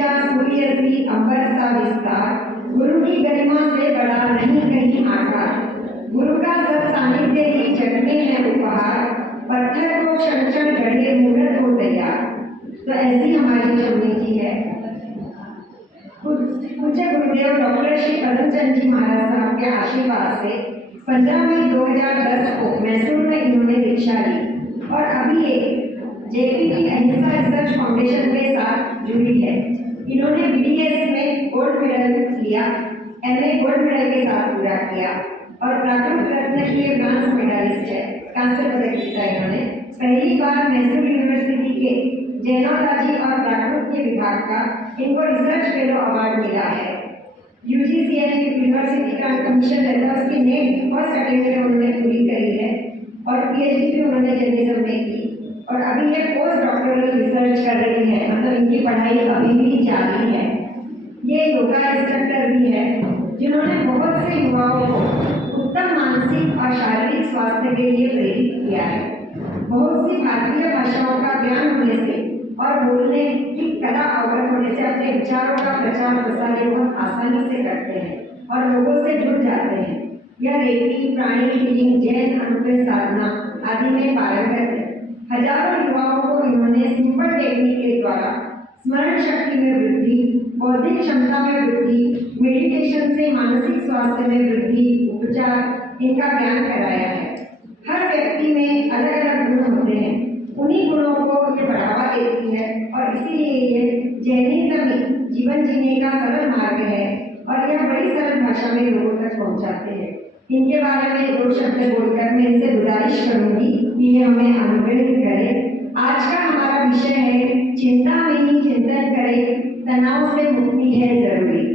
पूजा सूर्य सी अंबर सा विस्तार, गुरु की गरिमा से बड़ा नहीं कहीं आकार, गुरु का सत सानिध्य ही जग में है उपहार, पत्थर को क्षण क्षण गढ़े मूर्त हो तैयार। तो ऐसी हमारी चमनी जी है। पूज्य गुरुदेव डॉक्टर श्री पदमचंद जी महाराज साहब के आशीर्वाद से 15 मई 2010 को मैसूर में इन्होंने दीक्षा ली और अभी ये जेपीटी अहिंसा रिसर्च फाउंडेशन के साथ जुड़ी है। इन्होंने बीडीएस में गोल्ड मेडल लिया, एमए गोल्ड मेडल के साथ पूरा किया और प्राकृतिक रत्न के लिए ब्रांज मेडलिस्ट है, कांस्य पदक जीता इन्होंने। पहली बार मैसूर यूनिवर्सिटी के जैनोलॉजी और प्राकृतिक विभाग का इनको रिसर्च फेलो अवार्ड मिला है। यूजीसीएन यूनिवर्सिटी का कमीशन रहता है, उसकी नेट फर्स्ट अटेम्प्ट में उन्होंने पूरी करी है और पीएचडी भी उन्होंने जर्नलिज्म में की और अभी ये पोस्ट डॉक्टरल रिसर्च कर रही है, मतलब इनकी पढ़ाई अभी भी जारी है। ये योगा इंस्ट्रक्टर भी है जिन्होंने बहुत से युवाओं को उत्तम मानसिक और शारीरिक स्वास्थ्य के लिए प्रेरित किया है। बहुत सी भारतीय भाषाओं का ज्ञान होने से और बोलने की कला अवगत होने से अपने विचारों का प्रचार प्रसार बहुत आसानी से करते हैं और लोगों से जुड़ जाते हैं। यह रेकी, प्राणी हीलिंग, जैन अनुग्रह साधना आदि में पारंगत है। हजारों युवाओं को इन्होंने सिंपल टेक्निक के द्वारा स्मरण शक्ति में वृद्धि, बौद्धिक क्षमता में वृद्धि, मेडिटेशन से मानसिक स्वास्थ्य में वृद्धि, उपचार इनका ज्ञान कराया है। हर व्यक्ति में अलग अलग गुण होते हैं, उन्हीं गुणों को ये बढ़ावा देती है और इसीलिए ये जैनिज्म जीवन जीने का सरल मार्ग है और यह बड़ी सरल भाषा में लोगों तक पहुंचाते हैं। इनके बारे में 2 शब्द बोलकर मैं इनसे गुजारिश करूंगी कि ये हमें अनुग्रहित करें। आज का हमारा विषय है चिंता में ही चिंतन करें, तनाव से मुक्ति है जरूरी।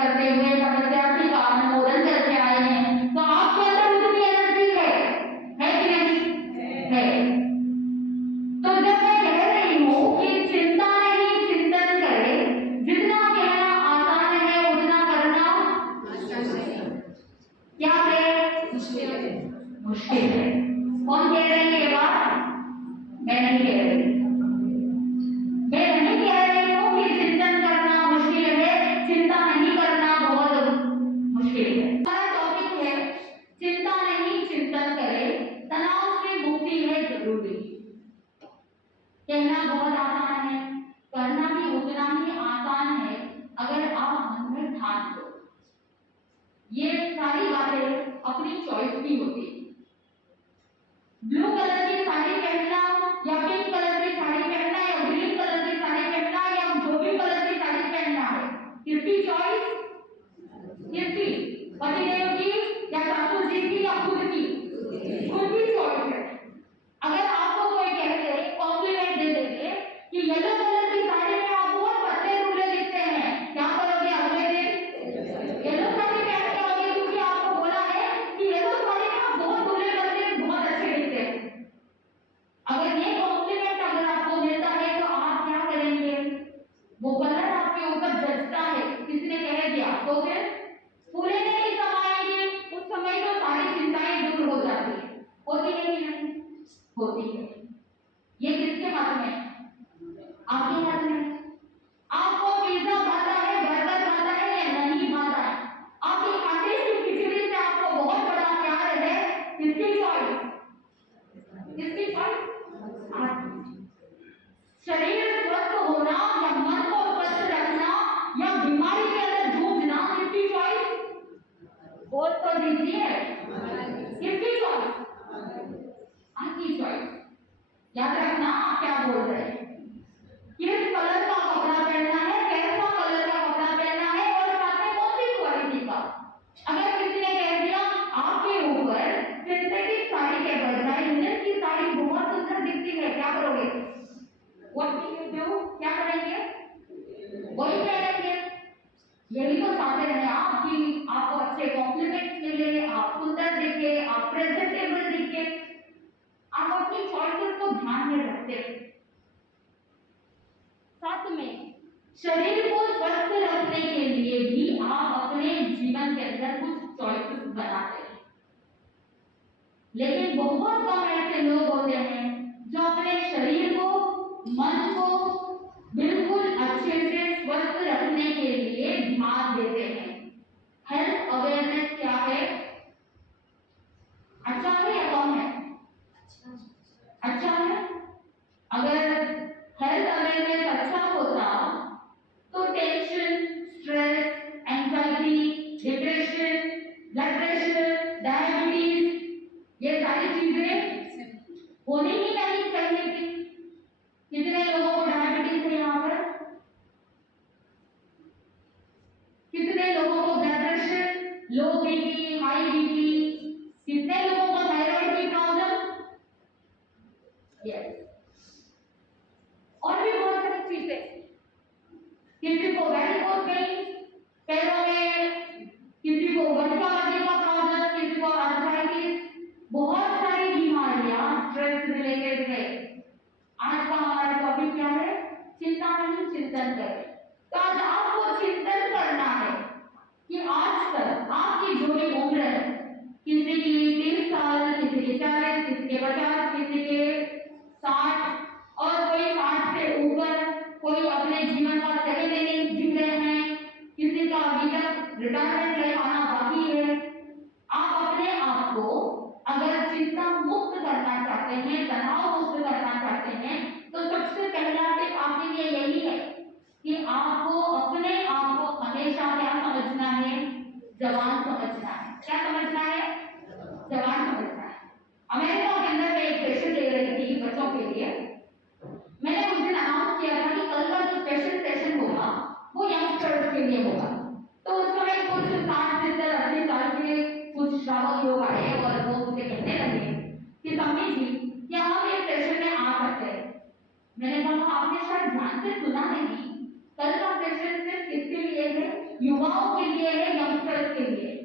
करते हुए तपस्या की अनुमोदन करके आए हैं, तो आपके अंदर उतनी एनर्जी है मुश्किल है। कौन कह रही है ये बात? मैं नहीं कह रही। मैं नहीं कह रही हूँ कि चिंतन करना मुश्किल है, चिंता नहीं करना बहुत मुश्किल है। हमारा टॉपिक है चिंता नहीं चिंतन करें, तनाव से मुक्ति है जरूरी। कहना बहुत आसान है, करना भी उतना ही आसान है अगर आप मन में ठान लो। ये सारी बातें अपनी चॉइस की होती है। ब्लू कलर की साड़ी पहनना या पिंक कलर की साड़ी पहनना या ग्रीन कलर की साड़ी पहनना या जो भी कलर की साड़ी पहनना है, किसकी चॉइस? किसकी? पतिदेव की या सासू जी की या खुद की? खुद की चॉइस है। अगर आपको कोई कह दे, कॉम्प्लीमेंट दे देंगे कि येलो कलर की साड़ी में आप बहुत पतले दुबले दिखते हैं, क्या करोगे अगले दिन? येलो साड़ी पहन के आओगे क्योंकि आपको बोला है कि येलो साड़ी में आप बहुत दुबले पतले बहुत अच्छे दिखते हैं। अगर ये कॉम्प्लीमेंट अगर आपको मिलता है तो आप क्या करेंगे? वो कलर आपके ऊपर जचता है, किसी ने कह दिया तो फिर पूरे दिन ही समाएंगे, उस समय तो सारी चिंताएं दूर हो जाती है। होती है कि नहीं? होती है। ये किसके हाथ में है? आपके हाथ में है। आपको पिज्जा खाता है, बर्गर खाता है या नहीं खाता है? आपकी खाते की खिचड़ी से आपको बहुत बड़ा प्यार है, किसकी चॉइस? किसकी चॉइस? शरीर स्वस्थ होना या मन को स्वस्थ रखना या बीमारी के अंदर जूझना, किसकी चॉइस? बोल तो दीजिए, किसकी चॉइस? आपकी चॉइस। याद रखना आप क्या बोल रहे हैं। किस कलर का कपड़ा पहनना है, कैसा कलर का कपड़ा पहनना है और साथ में कौन सी क्वालिटी का। अगर किसी ने कह दिया आपके ऊपर सिंथेटिक साड़ी के बजाय लिनन की साड़ी बहुत सुंदर दिखती है, क्या करोगे? What will you do? क्या करेंगे? वही करेंगे। यही तो चाहते हैं आप कि आपको अच्छे कॉम्प्लीमेंट्स मिले, आप सुंदर दिखे, आप प्रेजेंटेबल दिखे। आप अपनी चॉइसेस को ध्यान में रखते हैं। साथ में शरीर को स्वस्थ रखने के लिए भी आप अपने जीवन के अंदर कुछ चॉइसेस बनाते हैं। लेकिन बहुत कम ऐसे लोग होते हैं जो अपने शरीर को, मन को बिल्कुल अच्छे से स्वस्थ रखने के लिए ध्यान देते हैं। हेल्थ अवेयरनेस क्या है? अच्छा है या कम है? अच्छा है। अगर हेल्थ अवेयरनेस अच्छा होता तो tension, stress, anxiety, depression, blood pressure, diabetes, ये सारी चीजें होनी ही नहीं चाहिए थी। कितने लोगों को डायबिटीज है यहाँ पर? कितने लोगों को ब्लड प्रेशर, लो बीपी, हाई बीपी? कितने लोगों को थायराइड की प्रॉब्लम? यस। और भी बहुत सारी चीजें। किसी को वेरिकोज वेन, पैरों में, किसी को गठियावादी का प्रॉब्लम, किसी को आर्थराइटिस, बहुत सारी बीमारियां स्ट्रेस रिलेटेड है। आज का हमारा टॉपिक क्या है? चिंता नहीं चिंतन करें। तो आज आपको चिंतन करना है कि आज तक आपकी जो भी उम्र है, किसी की 30 साल, किसी की 40, किसी के 50, किसी के 60 और कोई 60 से ऊपर, कोई अपने जीवन का सेकंड इनिंग जी रहे हैं, किसी का अभी तक रिटायरमेंट ले पाना बाकी है। आप अपने आप को अगर चिंता मुक्त करना चाहते हैं, तनाव मुक्त करना चाहते हैं, तो सबसे पहला टिप आपके लिए यही है कि आपको अपने आप को हमेशा क्या समझना है? जवान समझना है। क्या समझना है? जवान समझना है। अमेरिका के अंदर मैं एक सेशन ले रही थी बच्चों के लिए। मैंने उस दिन अनाउंस किया था कि कल का जो स्पेशल सेशन होगा वो यंगस्टर्स के लिए होगा। तो उस समय कुछ 60 से 80 साल के कुछ श्रावक लोग आए और वो मुझे कहने लगे कि मम्मी जी क्या हम इस सेशन में आ सकते हैं? मैंने कहा आपने शायद ध्यान से सुना नहीं, कल का सेशन सिर्फ किसके लिए है? युवाओं के लिए है, यंगस्टर्स के लिए।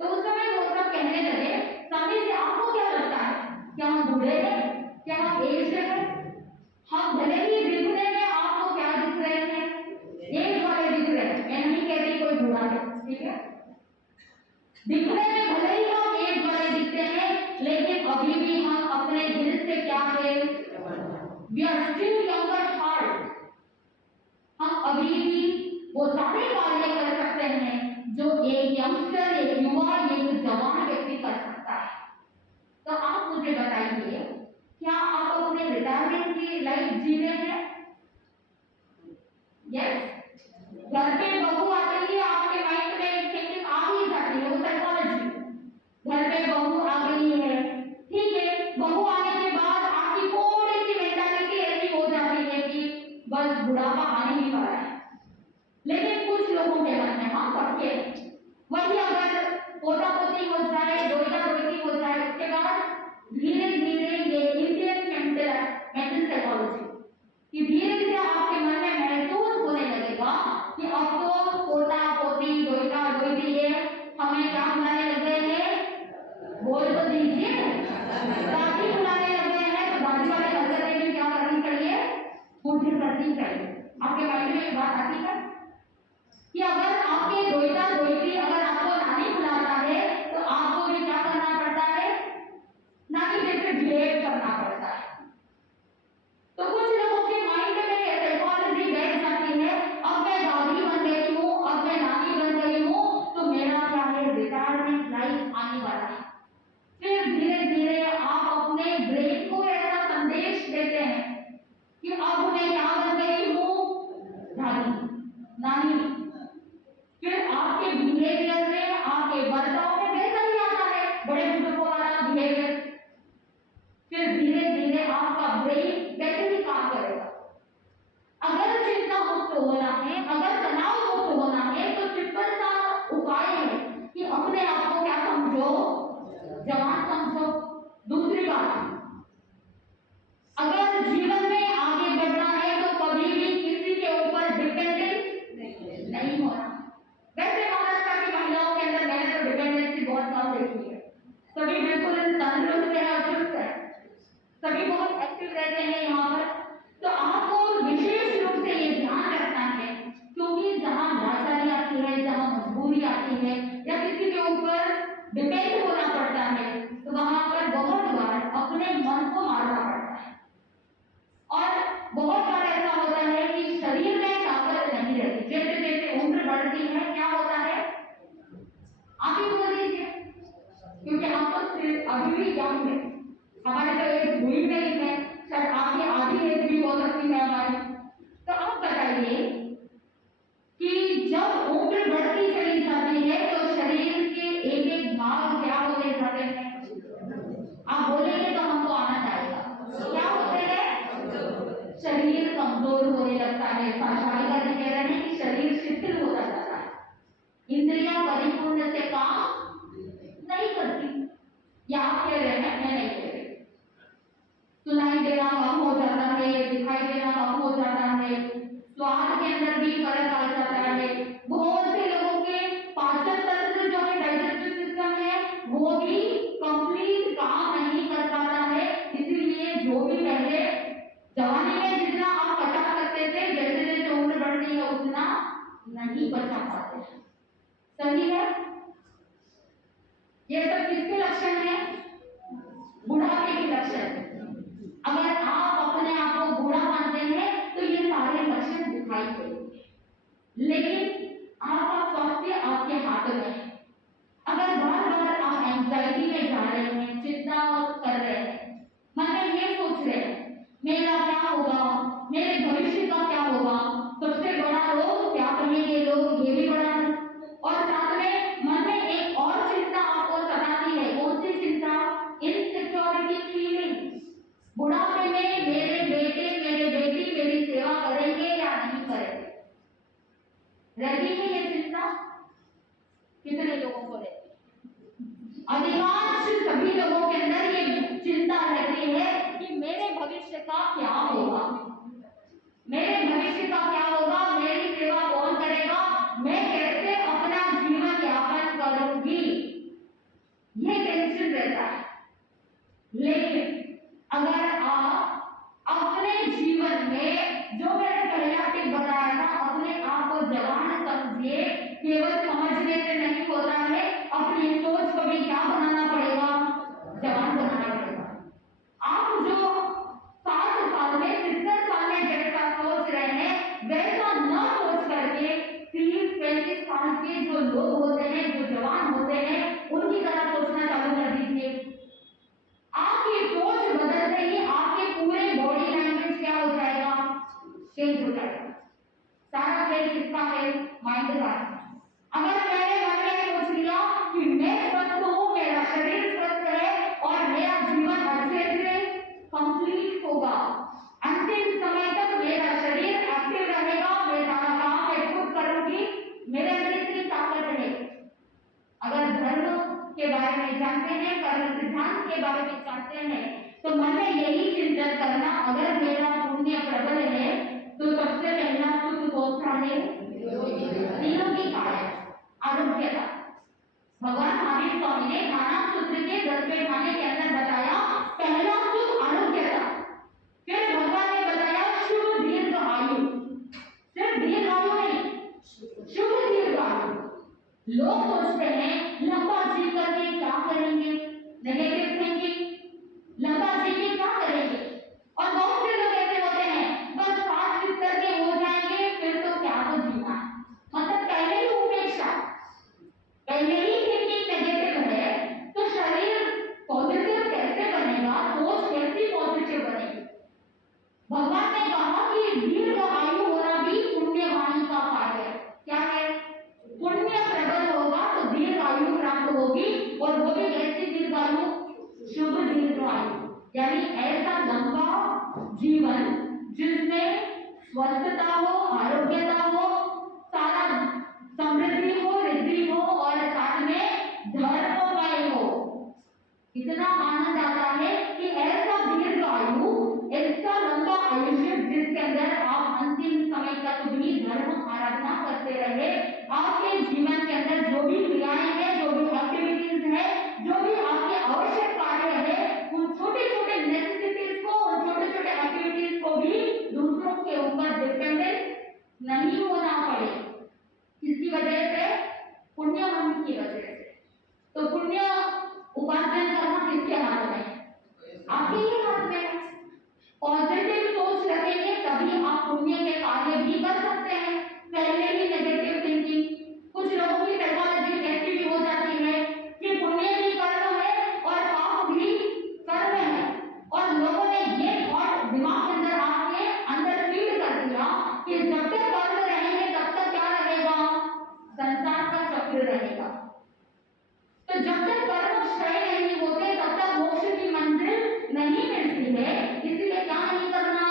तो उस समय वो सब कहने लगे मम्मी जी आपको क्या लगता है, क्या हम बूढ़े हैं, क्या हम एज हैं? हम भले ही दिखने में आपको क्या दिख रहे हैं? एज वाले दिख रहे हैं। मैं नहीं कहती कोई बुरा है, ठीक है? दिखने में भले ही हम एज वाले दिखते हैं, लेकिन अभी भी हम अपने दिल से क्या है, we are still younger heart. हम अभी भी वो सारे कार्य कर सकते हैं जो एक यंगस्टर, एक युवा, एक जवान व्यक्ति कर सकता है। तो आप मुझे बताइए, क्या आप अपने रिटायरमेंट की लाइफ जी रहे हैं? यस। घर पे बहू आती है, आपके माइंड में एक थिंकिंग आ ही जाती है, वो साइकोलॉजी। घर पे बहू आ गई है, ठीक है, बहू आने के बाद आपकी थोड़ी सी मेंटालिटी ऐसी हो जाती है कि बस बुढ़ापा आने ही वाला है। लेकिन कुछ लोगों के मन में हाँ सबके वही, अगर पोता पोती हो जाए, दोहिता दोहिती हो जाए, उसके बाद धीरे धीरे ये इंडियन मेंटल साइकोलॉजी कि धीरे धीरे आपके मन में महसूस होने लगेगा कि अब तो पोता पोती दोहिता दोहिती है, हमें क्या बुलाने लग गए हैं, बोल तो दीजिए, दादी बुलाने लग गए हैं। तो दादी वाले हजरत में भी क्या करनी चाहिए, पूछे करनी चाहिए। आपके माइंड में ये बात आती है कि अगर आपके दोहिता दोहिती अगर आपको नानी बुलाता है तो आपको भी क्या करना पड़ता है, नानी जैसे बिहेव करना पड़ता है। तो कुछ लोगों के माइंड में ये साइकोलॉजी बैठ जाती है, अब मैं दादी बन गई हूँ, अब मैं नानी बन गई हूँ, तो मेरा क्या है, रिटायरमेंट लाइफ आने वाला है। फिर धीरे धीरे आप अपने ब्रेन को ऐसा संदेश देते हैं कि अब मैं क्या बन गई हूँ, दादी नानी। फिर आपके बिहेवियर में, आपके बर्ताव में वैसा ही आता है, बड़े बुजुर्गों वाला बिहेवियर। फिर धीरे धीरे आपका ब्रेन वैसे ही काम करेगा। अगर चिंता मुक्त होना है, अगर तनाव मुक्त होना है, तो सिंपल सा उपाय है कि अपने आप को क्या समझो, जवान समझो। दूसरी बात, अगर जीवन में आगे बढ़ना है तो कभी भी किसी के ऊपर डिपेंडेंट नहीं होना। वैसे महाराष्ट्र की महिलाओं के अंदर मैंने तो डिपेंडेंसी बहुत कम देखी है। सभी बिल्कुल तंदुरुस्त है और चुस्त है, सभी बहुत एक्टिव रहते हैं यहाँ पर। तो आपको विशेष रूप से ये ध्यान रखना है, क्योंकि जहाँ लाचारी आती है, जहाँ मजबूरी आती है या किसी के ऊपर डिपेंड होना पड़ता है, तो वहां पर बहुत बार अपने मन को मारना पड़ता है। और बहुत बार ऐसा होता है कि शरीर में ताकत नहीं रहती। जैसे जैसे उम्र बढ़ती है क्या होता है, आप ही बोल दीजिए, क्योंकि हम तो सिर्फ अभी भी यंग है, हमारे तो एज हुई नहीं है, शायद आपकी आधी एज भी हो सकती है हमारी। तो आप बताइए कि जब उम्र बढ़ती चली जाती है तो शरीर के एक एक भाग क्या होते जाते हैं, आप बोलेंगे तो हमको आना चाहिएगा, क्या होते हैं, शरीर कमजोर होने लगता है। शास्त्राधिकार जी कह रहे हैं कि शरीर शिथिल होता जाता है, इंद्रियां परिपूर्ण से काम नहीं करती। या आप कह रहे हैं, मैं नहीं कह रही। सुनाई देना कम हो जाता है, दिखाई देना कम हो जाता है, स्वाद के अंदर भी फर्क आ जाता है। बहुत से लोगों के पाचन तंत्र जो है, डाइजेस्टिव सिस्टम है, वो भी कंप्लीट काम नहीं कर पाता है। इसीलिए जो भी पहले जवानी में जितना आप पचा सकते थे, जैसे जैसे उम्र बढ़ती है उतना नहीं पचा पाते। सही है? ये सब किसके लक्षण है, बुढ़ापे के लक्षण। अगर आप अपने आप को बूढ़ा मानते हैं तो ये सारे लक्षण दिखाई देंगे, लेकिन आपका स्वास्थ्य आपके हाथ में है। अगर बार बार आप एंजाइटी में जा रहे हैं, चिंता कर रहे हैं, मन में ये सोच रहे हैं मेरा क्या होगा, मेरे भविष्य का क्या होगा, सबसे बड़ा रोग क्या कहेंगे लोग, ये भी बड़ा है। और साथ में मन में एक और चिंता आपको सताती है, कौन सी चिंता, इनसिक्योरिटी फीलिंग। बुढ़ापे में मेरे बेटे मेरे बेटी मेरी सेवा करेंगे या नहीं करेंगे, रहती है ये चिंता। कितने लोगों को रहती है, अधिकांश सभी लोगों के अंदर ये चिंता रहती है कि मेरे भविष्य का क्या होगा, मेरे भविष्य का क्या होगा, मेरी सेवा कौन करेगा, मैं कैसे अपना जीवन यापन करूंगी, ये टेंशन रहता है। लेकिन अगर आप अपने जीवन में जो मैंने पहला टिप बताया था, अपने आप को जवान समझ समझिए, केवल समझने से नहीं होता है, अपनी सोच को भी क्या बनाना पड़ेगा, जवान बनाना पड़ेगा। आप जो 60 साल में 70 साल में जैसा सोच रहे हैं वैसा न सोच करके 30-35 साल के जो लोग होते हैं, जो जवान होते हैं, उनकी तरह सोचना चालू कर दीजिए। आपकी सोच बदलते ही आपके पूरे बॉडी लैंग्वेज क्या हो जाएगा, चेंज हो जाएगा। सारा खेल किसका है, माइंड का। अगर मैंने मन में सोच लिया कि मैं स्वस्थ हूँ, मेरा शरीर स्वस्थ है और मेरा जीवन अच्छे से कंप्लीट होगा, अंतिम समय तक मेरा शरीर एक्टिव रहेगा, मैं सारा काम मैं खुद करूंगी, मेरे अंदर इतनी ताकत है। अगर धर्म के बारे में जानते हैं, कर्म सिद्धांत के बारे में जानते हैं, तो मन में यही चिंतन करना, अगर मेरा पुण्य प्रबल है तो सबसे पहला सुख कौन सा है, निरोगी काया, आरोग्यता। भगवान महावीर स्वामी ने ध्यान सूत्र के 10वें ध्यान के अंदर बताया, पहला सुख आरोग्यता, फिर भगवान ने बताया शुभ दीर्घ आयु, सिर्फ दीर्घ आयु नहीं, शुभ दीर्घ आयु। लोग सोचते हैं लंबा जी करके क्या करेंगे, नेगेटिव थिंकिंग, लंबा जी के क्या करेंगे। और बहुत से लोग ऐसे होते हैं बस 60-70 के हो जाएंगे फिर तो क्या तो जीना, मतलब पहले ही उपेक्षा, पहले ही थिंकिंग नेगेटिव है, तो शरीर पॉजिटिव कैसे बनेगा, सोच कैसी पॉजिटिव बनेगी। भगवान ने कहा कि दीर्घ आयु होना भी पुण्यवाणी का कार्य है। क्या है, पुण्य प्रबल होगा तो दीर्घ आयु प्राप्त होगी, और वो भी कैसी दीर्घ आयु, शुभ दीर्घ आयु, यानी ऐसा लंबा जीवन जिसमें स्वस्थता हो, आरोग्यता हो, सारा समृद्धि हो, रिद्धि हो और साथ में धर्ममय हो। इतना आनंद आता है कि ऐसा दीर्घ आयु, ऐसा लंबा आयुष्य जिसके अंदर आप अंतिम समय तक भी धर्म आराधना करते रहे, आपके जीवन के अंदर जो भी क्रियाएं हैं, जो भी एक्टिविटीज है, जो भी आपके आवश्यक कार्य है, उन छोटे छोटे नेसेसिटीज को, उन छोटे छोटे एक्टिविटीज को भी दूसरों के ऊपर डिपेंडेंट नहीं होना पड़े। किसकी वजह से, पुण्यवाणी की वजह से। तो पुण्य उपार्जन करना किसके हाथ में है, आपके ही हाथ में है। पॉजिटिव सोच रखेंगे तभी आप पुण्य के कार्य भी कर सकते हैं, पहले ही नेगेटिव थिंकिंग। कुछ लोगों की साइकोलॉजी ऐसी भी हो जाती है कि पुण्य भी कर्म है और पाप भी कर्म है, और लोगों ने ये थॉट दिमाग के अंदर आके अंदर फीड कर दिया कि जब तक कर्म रहेंगे तब तक क्या रहेगा, संसार का चक्र रहेगा। तो जब तक कर्म क्षय नहीं होते तब तक मोक्ष की मंजिल नहीं मिलती है। इसलिए क्या नहीं करना,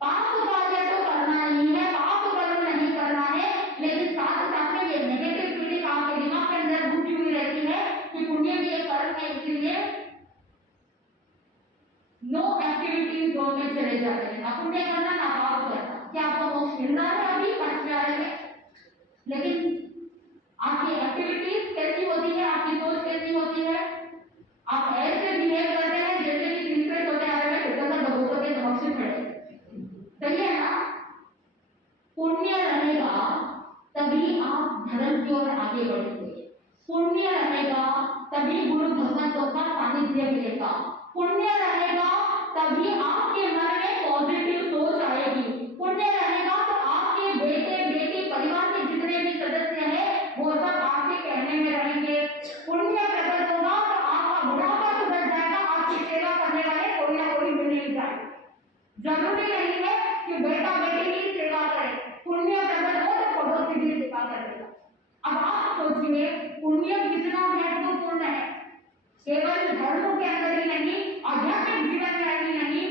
पाप कार्य तो करना नहीं है, पाप कर्म नहीं करना है, लेकिन साथ साथ में ये नेगेटिव फीलिंग आपके दिमाग के अंदर घुसी हुई रहती है कि पुण्य भी एक कर्म है, इसलिए नो एक्टिविटीज जोन में चले जाते हैं, ना पुण्य करना ना पाप करना। क्या आपको मोक्ष मिल रहा है अभी 5 में, लेकिन आपकी एक्टिविटीज कैसी होती है, आपकी सोच कैसी होती है, आप ऐसे बिहेव करते हैं जैसे कि तीसरे छोटे आ रहे हैं तो भगवतों के समक्ष खड़े। सही है ना, पुण्य रहेगा तभी आप धर्म की ओर आगे बढ़ेंगे, पुण्य रहेगा तभी गुरु भगवंतों का सानिध्य मिलेगा, पुण्य रहेगा तभी आपके मन में पॉजिटिव सोच आएगी, पुण्य रहेगा तो आपके बेटे बेटी परिवार के जितने भी सदस्य हैं वो सब आपके कहने में रहेंगे। पुण्य प्रकट होगा तो आपका बुढ़ापा सुधर जाएगा, आपकी सेवा करने वाले कोई ना कोई मिल ही जाएगा। जरूरी नहीं है कि बेटा बेटी ही सेवा करे, पुण्य प्रकट हो तो पड़ोसी भी सेवा करेगा। अब आप सोचिए पुण्य कितना महत्वपूर्ण है, केवल धर्म के अंदर ही नहीं, आध्यात्मिक जीवन में ही नहीं,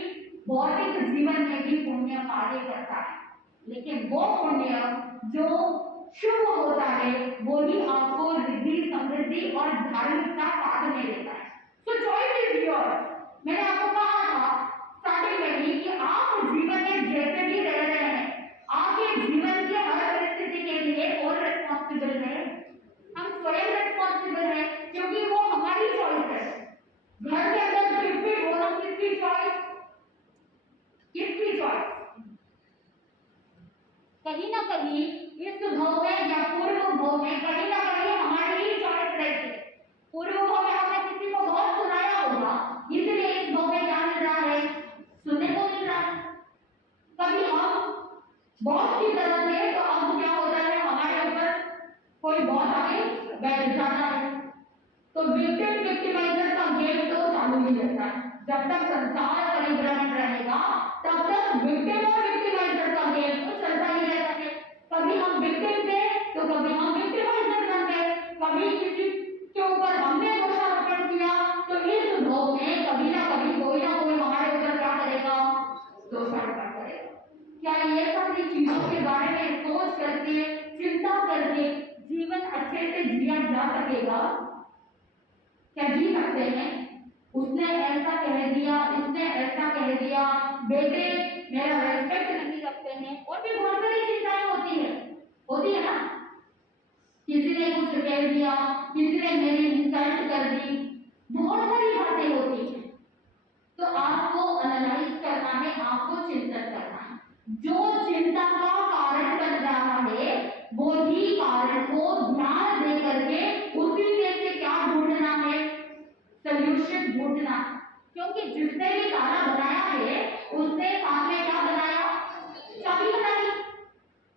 भौतिक जीवन में भी पुण्य कार्य करता है। लेकिन वो पुण्य जो शुभ होता है वो ही आपको रिद्धि, समृद्धि और धार्मिकता साथ में देता है। सो चॉइस इज योर्स। मैंने आपको कहा था स्टार्टिंग में ही कि आप जीवन में जैसे भी रह रहे हैं, आपके जीवन की हर परिस्थिति के लिए कौन रिस्पॉन्सिबल है, हम स्वयं रिस्पॉन्सिबल हैं, क्योंकि वो हमारी चॉइस है। घर के अंदर फिर भी होना किसकी चॉइस, किसकी चॉइस, कहीं ना कहीं इस भव में या पूर्व भव में कहीं ना कहीं हमारी ही चॉइस रहती है। पूर्व भव में हमने किसी को बहुत सुनाया होगा, इसलिए इस भव में क्या मिल रहा है, सुनने को मिल रहा है। कभी हम बॉस की तरफ से, तो अब क्या होता है, हमारे ऊपर कोई बॉस आके बैठ जाता है, तो विक्टिम विक्टिमाइजर का गेम तो चालू ही रहता है। जब तक संसार परिभ्रमण रहेगा तब तक विक्टिम और विक्टिमाइजर का गेम तो चलता ही रहता है। कभी हम विक्टिम थे तो कभी हम विक्टिमाइजर बन गए, कभी किसी के ऊपर हमने दोषारोपण किया, तो इस भव में कभी ना कोई हमारे ऊपर क्या करेगा, दोषारोपण करेगा। क्या ये सारी चीजों के बारे में सोच करके, चिंता करके जीवन अच्छे से जिया जा सकेगा? क्या जी सकते हैं? उसने ऐसा कह दिया, इसने ऐसा कह दिया, बेटे मेरा रेस्पेक्ट नहीं रखते हैं, और भी बहुत सारी चिंताएं होती है ना। किसी ने कुछ कह दिया, किसी ने मेरी इंसल्ट कर दी, बहुत सारी बातें होती हैं। तो आपको एनालाइज करना है, आपको चिंतन करना है। जो चिंता का कारण बन रहा है वो ही कारण को ध्यान दे करके उसी में से क्या ढूंढना है, सॉल्यूशन ढूंढना। क्योंकि जिसने भी ताला बनाया है उसने साथ में क्या बनाया, चाबी बनाई।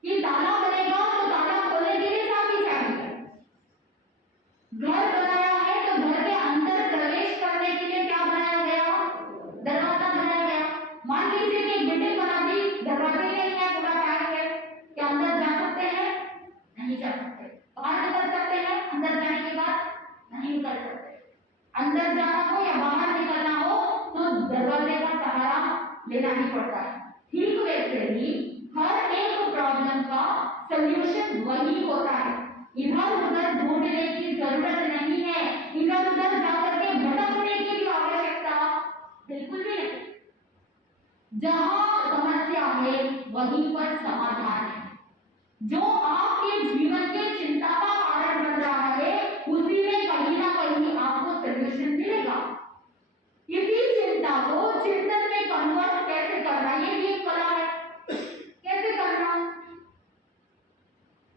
कि ताला बनेगा तो ताला खोलने के लिए चाबी चाहिए। घर बनाया है तो घर के अंदर प्रवेश करने के लिए क्या बनाया गया, दरवाजा बनाया गया। मान लीजिए कि बिल्डिंग बना दी, दरवाजे नहीं है, पूरा पैक है, क्या अंदर जा सकते हैं? नहीं जा सकते। बाहर निकल सकते हैं? अंदर जाने के बाद नहीं निकल सकते। अंदर जाना हो या बाहर निकलना हो तो दरवाजे का सहारा लेना ही पड़ता है। ठीक वैसे ही हर एक प्रॉब्लम का सॉल्यूशन वही होता है। इधर उधर ढूंढने की जरूरत नहीं है, इधर उधर जाकर के भटकने की भी आवश्यकता बिल्कुल भी नहीं। जहां समस्या है वहीं पर समाधान है। जो आपके जीवन के चिंता का कारण बन रहा है उसी में कहीं ना कहीं आपको सॉल्यूशन मिलेगा। इसी चिंता को चिंतन में कन्वर्ट कैसे करना, ये भी एक कला है। कैसे करना,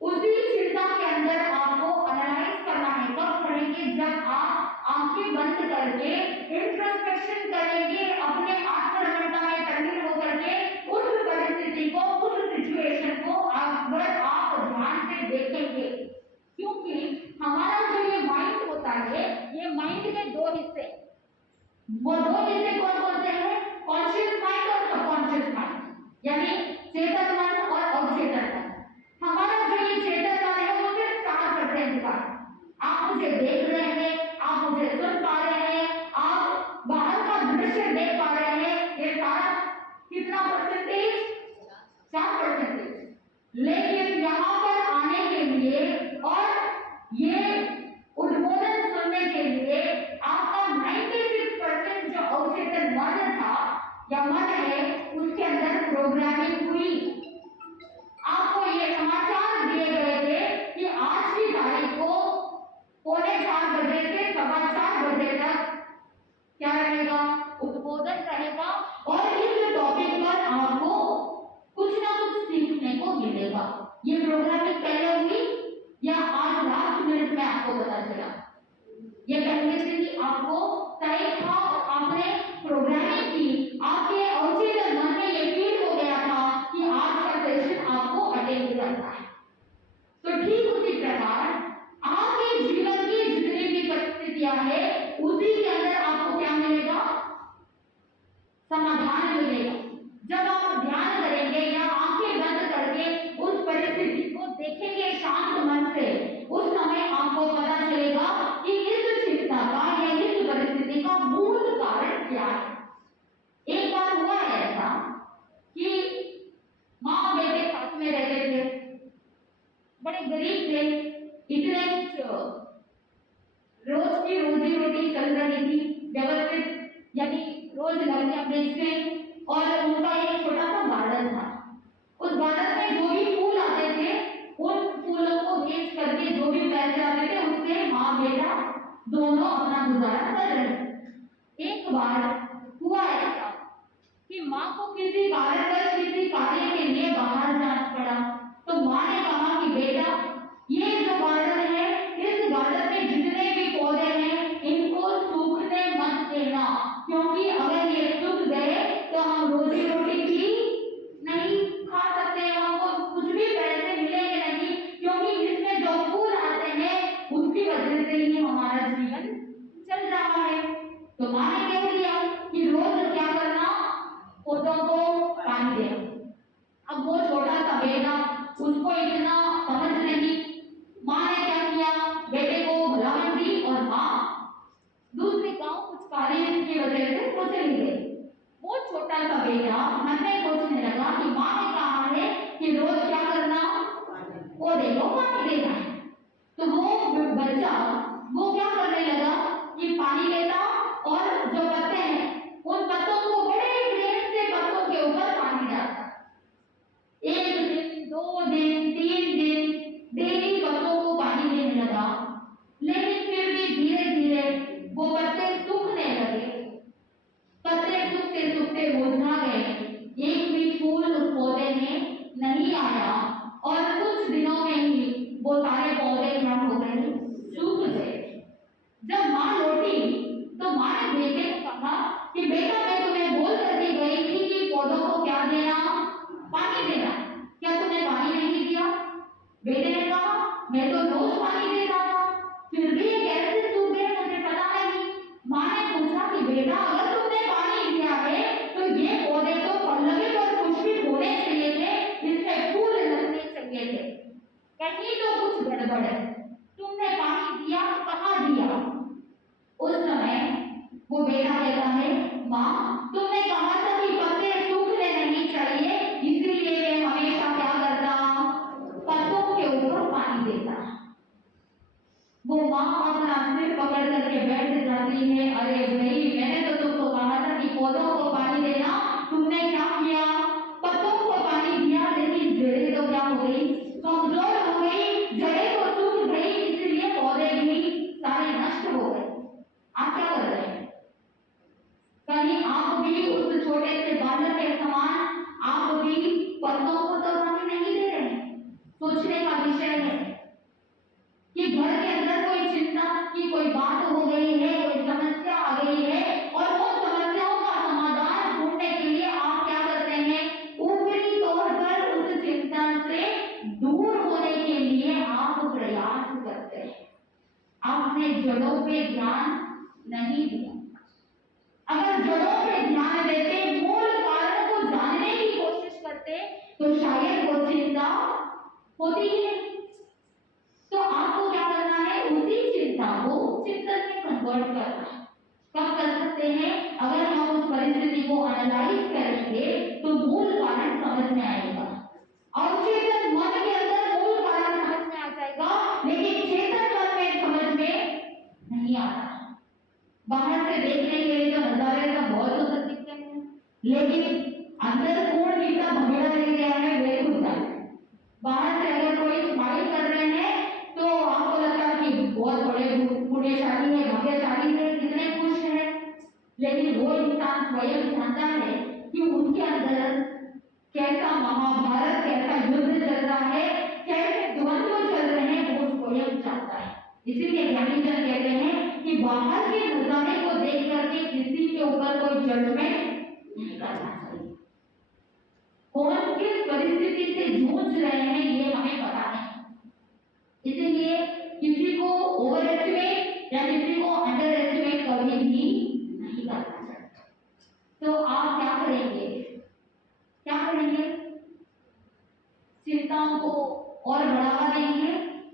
उसी चिंता के अंदर आपको एनालाइज करना है। कब करेंगे, जब आप आंखें बंद करके इंट्रोस्पेक्शन करेंगे, अपने आत्मरमणता में तल्लीन होकर के उस परिस्थिति को, उस सिचुएशन को अगर आप ध्यान से देखेंगे। क्योंकि हमारा जो ये माइंड होता है, ये माइंड के दो हिस्से, वो दो हिस्से कौन कौन से हैं, कॉन्शियस माइंड और सबकॉन्शियस माइंड, यानी चेतन मन और अवचेतन मन। हमारा जो ये चेतन मन है वो सिर्फ 4% का। आप मुझे देख रहे हैं, आप मुझे सुन पा रहे हैं, आप बाहर का दृश्य देख पा रहे हैं, ये सारा कितना परसेंटेज, 4%। लेकिन यहाँ पर आने के लिए और ये उद्बोधन सुनने के लिए आपका 96% जो अवचेतन मन था या मन है उसके अंदर प्रोग्रामिंग हुई। आपको ये समाचार दिए गए थे कि आज की तारीख को 3:45 बजे से 4:15 बजे तक क्या रहेगा, उद्बोधन रहेगा, और इस टॉपिक पर आपको कुछ ना कुछ सीखने को मिलेगा। ये प्रोग्रामिंग पहले हुई या आज लास्ट मिनट में आपको पता चला? ये पहले से ही आपको तय था और आपने प्रोग्रामिंग की, आपके अवचेतन मन में ये फील हो गया था कि आज का सेशन आपको अटेंड करना है। तो ठीक उसी प्रकार आपके जीवन की जितनी भी परिस्थितियां हैं उसी के अंदर आपको क्या मिलेगा, समाधान मिलेगा। जब आप ध्यान करेंगे या आंखें बंद करके उस परिस्थिति को देखेंगे शांत मन से, उस समय आपको पता चलेगा कि इस चिंता का या इस परिस्थिति का मूल कारण क्या है। एक बार हुआ है ऐसा कि माँ बेटे साथ में रहते थे, बड़े गरीब थे, इतने रोज की रोजी रोटी चल रही थी व्यवस्थित, यानी रोज लकड़ियां बेचते, और उनका एक छोटा सा गार्डन था। उस गार्डन में जो भी फूल आते थे उन फूलों को बेच करके जो भी पैसे आते थे उससे माँ बेटा दोनों अपना गुजारा कर रहे थे। एक बार हुआ ऐसा कि माँ को किसी कारणवश किसी कार्य के लिए बाहर जाना पड़ा। तो माँ ने कहा कि बेटा ये जो गार्डन है, इस गार्डन में जितने भी पौधे हैं इनको सूखने मत देना, क्योंकि अगर ये सूख गए तो हम रोजी रोटी भी नहीं खा सकते, हमको कुछ भी पैसे मिलेंगे नहीं, क्योंकि इसमें जो फूल आते हैं उसकी वजह से ही हमारा जीवन चल रहा है। तो माँ ने कह दिया कि रोज क्या करना, पौधों को पानी देना। अब वो छोटा सा बेटा, उसको इतना समझ नहीं, माँ ने क्या किया, बेटे को भलामण दी और माँ दूसरे गांव कुछ कार्य की वजह से वो चली गई। वो छोटा सा बेटा मन में सोचने लगा कि माँ ने कहा है कि रोज क्या करना, पौधे को पानी देना है। तो वो बच्चा वो क्या करने लगा कि पानी लेता और जो पत्ते हैं उन पत्तों को बड़े प्रेम से पत्तों के ऊपर पानी डालता। 1 दिन 2 दिन 3 दिन डेली पत्तों को पानी देने लगा, लेकिन फिर भी धीरे धीरे वो पत्ते सूखने लगे। पत्ते सूखते सूखते मुरझा गए, एक भी फूल उस पौधे में नहीं आया और कुछ दिनों में ही वो सारे पौधे क्या हो गए, सूख गए। जब माँ लौटी तो माँ ने बेटे को कहा कि बेटा मैं तुम्हें बोल करके गई थी कि पौधों को क्या देना, पानी देना, क्या तुमने पानी नहीं दिया? बेटे ने कहा मैं तो रोज पानी देता था, फिर भी ये कैसे सूख गए मुझे पता नहीं। माँ ने पूछा कि बेटा अगर तुमने पानी दिया है तो ये पौधे तो पल्लवित और पुष्पित होने चाहिए थे, इसमें फूल लगने चाहिए थे, कहीं तो कुछ गड़बड़ है, तुमने पानी दिया कहाँ दिया? उस समय वो बेटा कहता है माँ तुमने कहा था कि पत्ते सूखने नहीं चाहिए, इसलिए मैं हमेशा क्या करता, पत्तों के ऊपर पानी देता। वो माँ अपना सिर पकड़ करके बैठ जाती है, अरे भाई मैंने तो तुमको कहा था कि पौधों को पानी देना, तुमने क्या किया, पत्तों को पानी दिया, लेकिन जड़ें तो क्या हो गई, कमजोर हो गई, जड़ें तो सूख गई, इसलिए पौधे भी सारे नष्ट हो गए। आप क्या कर रहे हैं? कहीं आप भी उस छोटे से बालक के समान आप भी पत्तों को तो पानी नहीं दे रहे? सोचने का विषय है कि घर के अंदर कोई चिंता की कोई बात हो गई है, कोई समस्या आ गई है और उन समस्याओं का समाधान ढूंढने के लिए आप क्या करते हैं, ऊपरी तौर पर उस चिंता से दूर होने के लिए आप प्रयास करते हैं, आपने जड़ों पे ध्यान नहीं दिया। अगर जड़ों पे ध्यान देते, मूल कारण को जानने की कोशिश करते तो शायद वो चिंता होती ही नहीं। तो आपको क्या करना है, उसी चिंता को चिंतन में कन्वर्ट करना है। कब कर सकते हैं? अगर हम उस परिस्थिति को एनालाइज करेंगे तो मूल कारण समझ में आएगा। अवचेतन मन के अंदर मूल कारण समझ में आ जाएगा, लेकिन चेतन मन में समझ में नहीं आता। बाहर से देखने के लिए तो नजारे तो बहुत सुंदर दिखते हैं, लेकिन अंदर कौन कितना भगड़ा रह गया है वे खुद जाने। बाहर से अगर कोई स्माइल कर रहे हैं तो आपको लगता है कि बहुत बड़े पुण्यशाली है, भाग्यशाली है, कितने खुश है, लेकिन वो इंसान स्वयं जानता है कि उसके अंदर कैसा महाभारत, कैसा युद्ध चल रहा है, कैसे द्वंद्व चल रहे हैं, वो स्वयं जानता है। इसीलिए ज्ञानी जन कहते हैं कि बाहर के नजारे को देख करके किसी के ऊपर कोई जजमेंट नहीं करना चाहिए। कौन किस परिस्थिति से जूझ रहे हैं ये हमें पता नहीं, इसीलिए किसी को ओवर एस्टिमेट या किसी को अंडर एस्टिमेट कभी भी नहीं करना चाहिए। तो आप क्या करेंगे, क्या करेंगे? चिंताओं को और बढ़ावा देंगे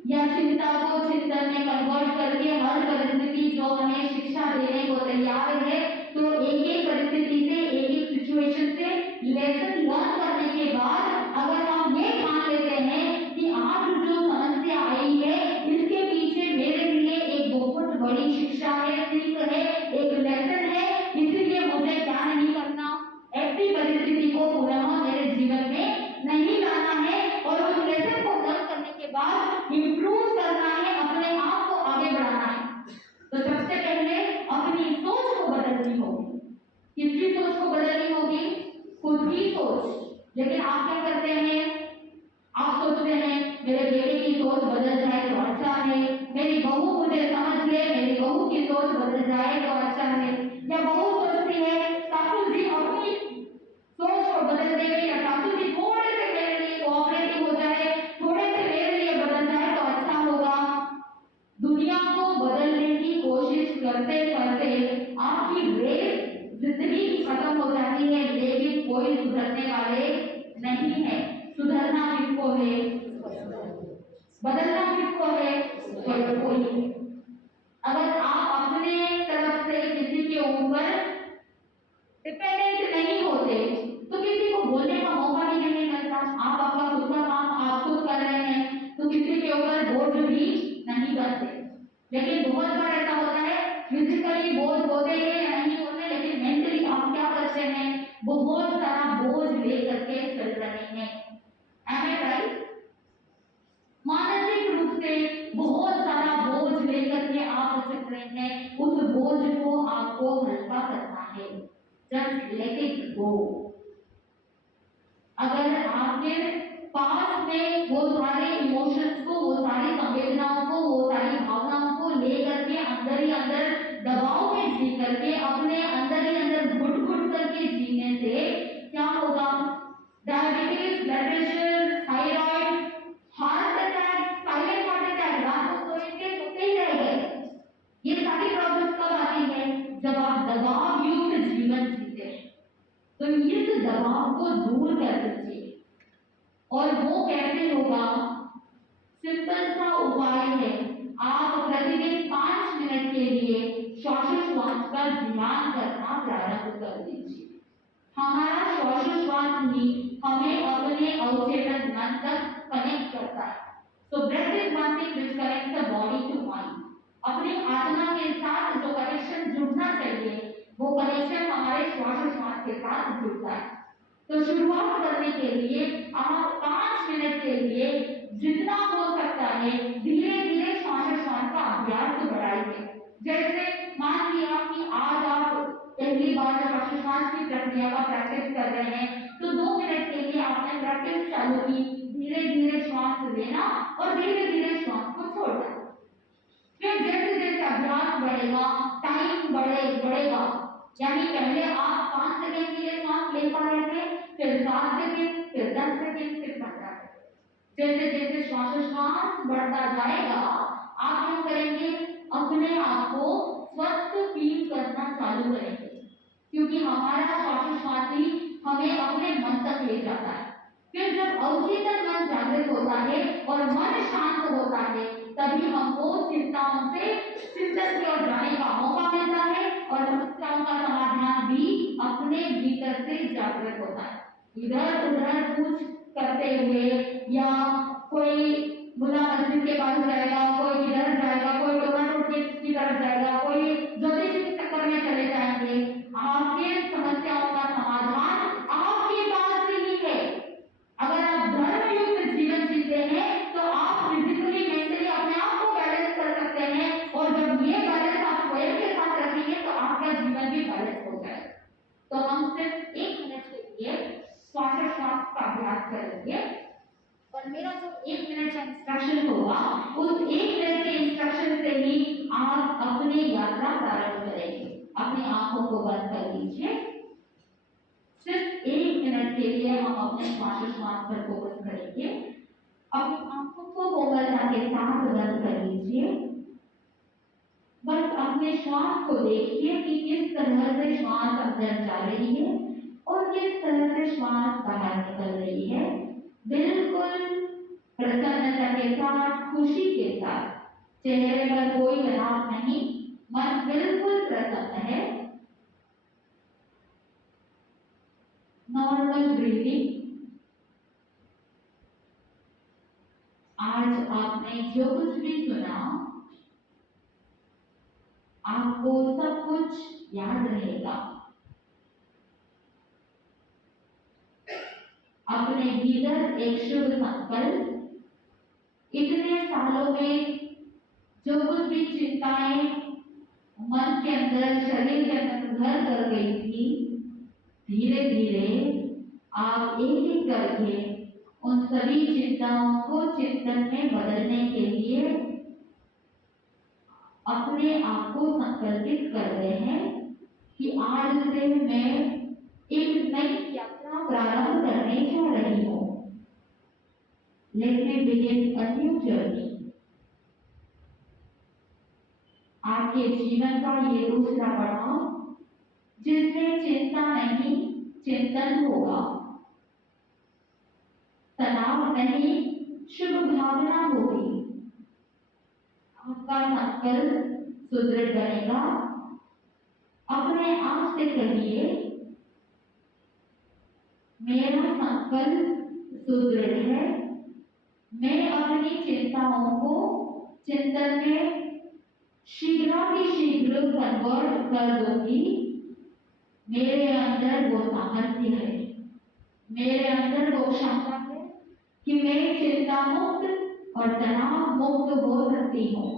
या चिंता को चिंतन में कन्वर्ट करके हर परिस्थिति जो हमें शिक्षा देने को तैयार है, तो एक एक परिस्थिति से, एक एक सिचुएशन से लेसन लर्न करने के बाद अगर हम ये मान लेते हैं कि आज जो समस्या आई है इसके पीछे मेरे लिए एक बहुत बड़ी शिक्षा है, सीख है, एक लेसन है, इसीलिए मुझे क्या नहीं करना, ऐसी परिस्थिति को पुनः मेरे जीवन में नहीं लाना है और उस लेसन को लर्न करने के बाद इंप्रूव करना है, अपने आप को आगे बढ़ाना है। तो सबसे पहले अपनी सोच को बदलनी होगी। किसकी सोच को बदलनी होगी? खुद की सोच। लेकिन आप क्या करते हैं, आप सोचते हैं मेरे बेटे की सोच बदल जाए तो अच्छा है, मेरी बहू मुझे समझ ले, मेरी बहू की सोच बदल जाए तो अच्छा है, या बहू सोचती है सासू जी अपनी सोच को बदल देंगे, या सासू जी थोड़े से मेरे लिए कोऑपरेटिव हो जाए, थोड़े से मेरे लिए बदल जाए तो अच्छा होगा। दुनिया को बदलने की कोशिश करते करते आपकी रेस जिंदगी की खत्म हो जाती है, लेकिन कोई सुधरने वाले नहीं है। सुधरना किसको है? बदलना किसको है? कोई नहीं। अगर आप अपने तरफ से किसी के ऊपर डिपेंडेंट नहीं होते तो किसी को बोलने का मौका भी नहीं मिलता। आप अपना खुद का काम आप खुद कर रहे हैं तो किसी के ऊपर बोझ भी नहीं बनते। लेकिन बहुत बार ऐसा होता है फिजिकली बोझ होते हैं या नहीं होते, लेकिन मेंटली आप क्या करते हैं? बहुत सारा बोझ लेकर के चल रहे हैं। Am I right? मानसिक रूप से बहुत सारा बोझ लेकर के आप चल रहे हैं, उस बोझ को आपको हल्का करना है। Just let it go. अगर आपके पास में वो सारे इमोशंस को, वो सारी संवेदनाओं को, वो सारी भावनाओं को लेकर के अंदर ही अंदर दबाव में जी करके अपने अंदर ही अंदर घुट घुट करके जीने से क्या होगा? Diabetes, blood pressure, thyroid, heart attack, silent heart attack, रात को सोएंगे सोते ही रह गए। ये सारी प्रॉब्लम्स कब आती है? जब आप दबाव युक्त जीवन जीते हैं। तो इस दबाव को दूर कर दीजिए। और वो कैसे होगा? सिंपल सा उपाय है। आप प्रतिदिन 5 मिनट के लिए श्वासोच्छ्वास का ध्यान करना प्रारंभ कर दीजिए। हमारा श्वासोच्छ्वास ही हमें अपने अवचेतन मन तक कनेक्ट करता है। So breath is one thing which connects the body to mind. अपनी आत्मा के साथ जो कनेक्शन जुड़ना चाहिए, वो कनेक्शन हमारे श्वासोच्छ्वास के साथ जुड़ता है। तो शुरुआत करने के लिए आप 5 मिनट के लिए जितना हो सकता है धीरे धीरे श्वासोच्छ्वास का अभ्यास बढ़ाइए। जैसे मान लिया कि आज आप पहली बार श्वासोच्छ्वास की प्रक्रिया का प्रैक्टिस कर रहे हैं, तो 2 मिनट के लिए आपने प्रैक्टिस चालू की, धीरे धीरे श्वास लेना और धीरे धीरे श्वास को छोड़ना। फिर जैसे जैसे अभ्यास बढ़ेगा, टाइम बढ़ेगा, यानी पहले आप 5 सेकंड के लिए श्वास ले पा रहे थे, फिर 7 सेकंड, फिर 10 सेकंड, फिर 15 सेकंड। जैसे जैसे श्वासोच्छ्वास बढ़ता जाएगा, आप क्या करेंगे? अपने आप को स्वस्थ फील करना चालू करेंगे, क्योंकि हमारा श्वासोच्छ्वास ही हमें अपने मन तक ले जाता है। फिर जब अवचेतन मन जागृत होता है और मन शांत होता है, तभी हमको चिंताओं से चिंतन की ओर जाने का मौका मिलता है और समस्याओं का समाधान भी अपने भीतर से जागृत होता है। इधर उधर कुछ करते हुए, या कोई मुला मस्जिद के पास जाएगा, कोई इधर जाएगा, कोई टोरंटो की तरफ जाएगा, कोई ज्योतिष के चक्कर में चले जाएंगे, आपके समस्याओं का समाधान आपके पास ही है। अगर आप धर्मयुक्त जीवन जीते हैं तो आप फिजिकली मेंटली अपने आप को बैलेंस कर सकते हैं, और जब ये बैलेंस आप स्वयं के साथ रखेंगे तो आपका जीवन भी बैलेंस हो जाएगा। तो हम सिर्फ 1 मिनट के लिए श्वासोच्छ्वास का अभ्यास करेंगे, और मेरा जो 1 मिनट का इंस्ट्रक्शन होगा, उस 1 मिनट के इंस्ट्रक्शन से ही आप अपनी यात्रा प्रारंभ करेंगे। अपनी आंखों को बंद कर लीजिए। सिर्फ 1 मिनट के लिए हम अपने श्वासोच्छ्वास पर फोकस करेंगे। अपनी आंखों को कोमलता के साथ बंद कर लीजिए। बस अपने श्वास को देखिए कि किस तरह से श्वास अंदर जा रही है और किस तरह से श्वास बाहर निकल रही है। बिल्कुल प्रसन्नता के साथ, खुशी के साथ, चेहरे पर कोई तनाव नहीं, मन बिल्कुल प्रसन्न है। Normal breathing. आज आपने जो कुछ भी सुना, आपको सब कुछ याद रहेगा। अपने भीतर एक शुभ संकल्प, इतने सालों में जो कुछ भी चिंताएं मन के अंदर, शरीर के अंदर घर कर गई थी, धीरे धीरे आप एक एक करके उन सभी चिंताओं को चिंतन में बदलने के लिए अपने आप को संकल्पित कर रहे हैं कि आज से मैं एक नई यात्रा प्रारंभ करने जा रही हूँ। Let me begin a new journey. आपके जीवन का ये दूसरा पड़ाव जिसमें चिंता नहीं चिंतन होगा, तनाव नहीं शुभ भावना होगी। आपका संकल्प सुदृढ़ बनेगा। अपने आप से कहिए, मेरा संकल्प सुदृढ़ है। मैं अपनी चिंताओं को चिंतन में शीघ्र कन्वर्ट कर दूंगी। मेरे अंदर वो सामर्थ्य है, मेरे अंदर वो क्षमता है कि मैं चिंता मुक्त और तनाव मुक्त हो सकती हूँ।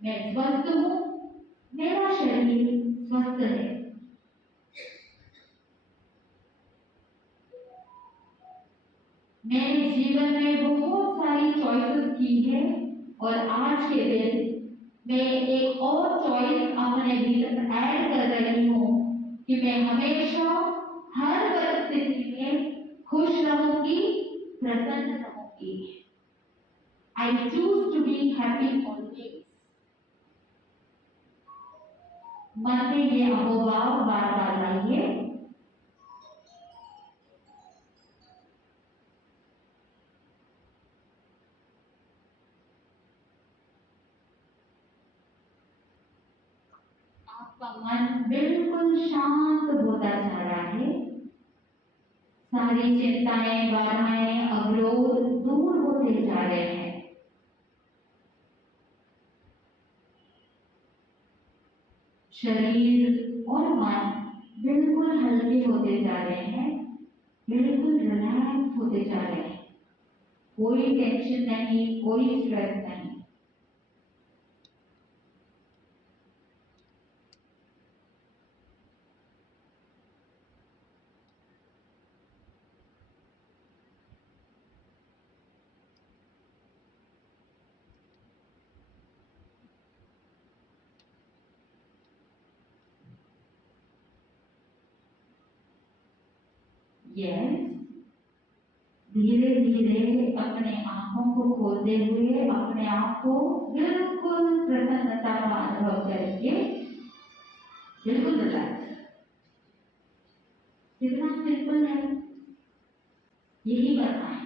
मैं स्वस्थ हूँ, मेरा शरीर स्वस्थ है। मैंने जीवन में बहुत सारी चॉइसेस की है और आज के दिन मैं एक और चॉइस अपने भीतर ऐड कर रही हूँ कि मैं हमेशा हर परिस्थिति में खुश रहूंगी, प्रसन्न रहूंगी। I choose to be happy always. मन में ये अहोभाव बार बार लाइए। आपका मन बिल्कुल शांत होता जा रहा है। सारी चिंताएं, बाधाएं, अवरोध दूर होते जा रहे हैं। शरीर और मन बिल्कुल हल्के होते जा रहे हैं, बिल्कुल रिलैक्स होते जा रहे हैं। कोई टेंशन नहीं, कोई स्ट्रेस नहीं। यस, धीरे धीरे अपने आंखों को खोलते हुए अपने आप को बिल्कुल प्रसन्नता का अनुभव करेंगे। बिल्कुल रिलैक्स। कितना सिंपल है, यही करना है।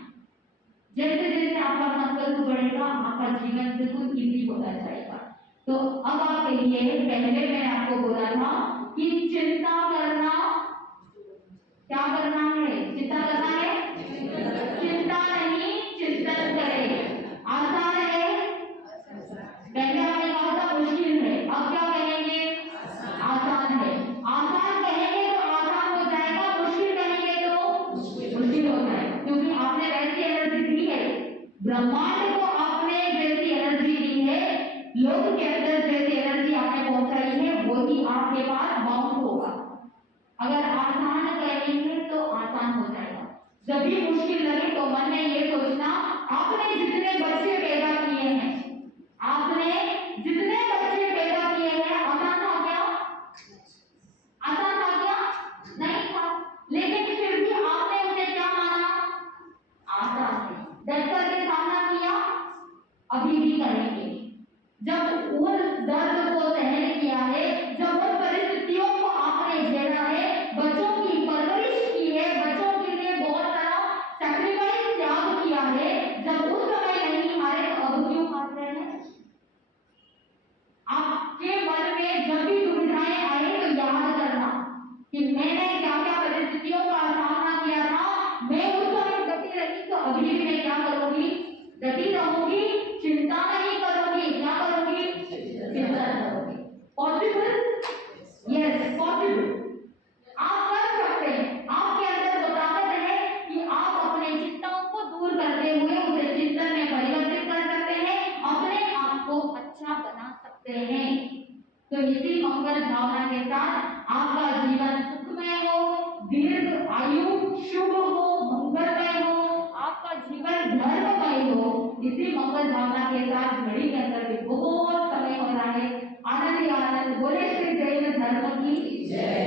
जैसे जैसे आपका संकल्प बढ़ेगा, आपका जीवन बिल्कुल इजी होता जाएगा। तो अब आप कहिए, पहले मैंने आपको बोला था कि चिंता करना, क्या करना है? चिंता करना है, चिंता नहीं चिंतन करें। आसान है, पहले आपने कहा था मुश्किल है, अब क्या कहेंगे? आसान है। आसान कहेंगे तो आसान हो जाएगा, मुश्किल कहेंगे तो मुश्किल हो जाएगा, क्योंकि आपने वैसी एनर्जी दी है, ब्रह्मांड को आपने जैसी एनर्जी दी है, लोग के अंदर जैसी एनर्जी आपने पहुंचाई है, वो ही आपके पास बाउंस होगा। अगर आसान करेंगे तो आसान हो जाएगा। जब भी मुश्किल लगे तो मन में ये सोचना, आपने जितने बच्चे पैदा किए हैं, आपने जितने बच्चे पैदा किए हैं, आसान था क्या? आसान था क्या? नहीं था। लेकिन फिर भी आपने उसे क्या माना? आसान है। डट करके सामना किया, अभी भी करेंगे। जब उस दर्द को सहन किया है, जब उन परिस्थितियों को आपने झेला है, बच्चों की परवरिश की है, बच्चों के लिए बहुत सारा सैक्रिफाइस त्याग किया है, जब उस समय नहीं हारे तो अब क्यों हार रहे हैं? आपके मन में जब भी दुविधाएं आए तो याद करना कि मैंने क्या क्या परिस्थितियों का सामना किया था, मैं उस समय डटी रही तो अभी भी मैं क्या करूंगी? डटी रहूंगी, चिंता नहीं करूंगी। क्या करूंगी? चिंता करूंगी। पॉसिबल? Yes, possible. आप कर सकते हैं। आपके अंदर वो ताकत है कि आप अपने चिंताओं को दूर करते हुए उसे चिंतन में परिवर्तित कर सकते हैं, अपने आप को अच्छा बना सकते हैं। तो इसी मंगल भावना के साथ आपका जीवन सुखमय हो, दीर्घ आयु, शुभ हो, भावना के साथ घड़ी के अंदर भी बहुत समय हो रहा है। आनंद ही आनंद। बोले श्री जैन धर्म की जय।